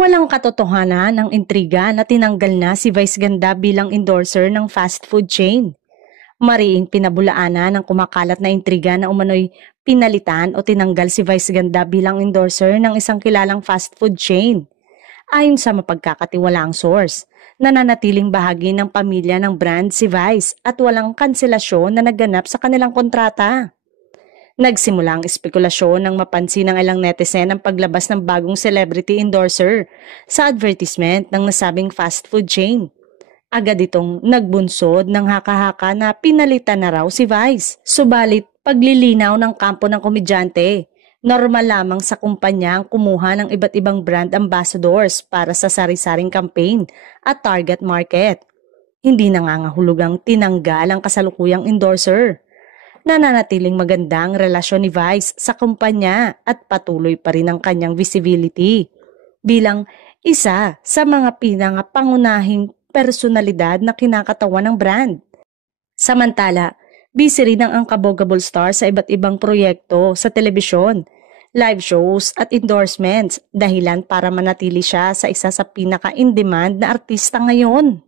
Walang katotohanan ang intriga na tinanggal na si Vice Ganda bilang endorser ng fast food chain. Mariing pinabulaanan ng kumakalat na intriga na umano'y pinalitan o tinanggal si Vice Ganda bilang endorser ng isang kilalang fast food chain. Ayon sa mapagkakatiwalaang source, nananatiling bahagi ng pamilya ng brand si Vice at walang kanselasyon na nagganap sa kanilang kontrata. Nagsimula ang espekulasyon nang mapansin ng ilang netizen ang paglabas ng bagong celebrity endorser sa advertisement ng nasabing fast food chain. Agad itong nagbunsod ng haka-haka na pinalitan na raw si Vice. Subalit paglilinaw ng kampo ng komedyante, normal lamang sa kumpanya ang kumuha ng iba't ibang brand ambassadors para sa sari-saring campaign at target market. Hindi nangangahulugang tinanggal ang kasalukuyang endorser. Nananatiling maganda ang relasyon ni Vice sa kumpanya at patuloy pa rin ang kanyang visibility bilang isa sa mga pinakapangunahing personalidad na kinakatawan ng brand. Samantala, busy rin ang Kabogable Star sa iba't ibang proyekto sa telebisyon, live shows at endorsements, dahilan para manatili siya sa isa sa pinaka-in-demand na artista ngayon.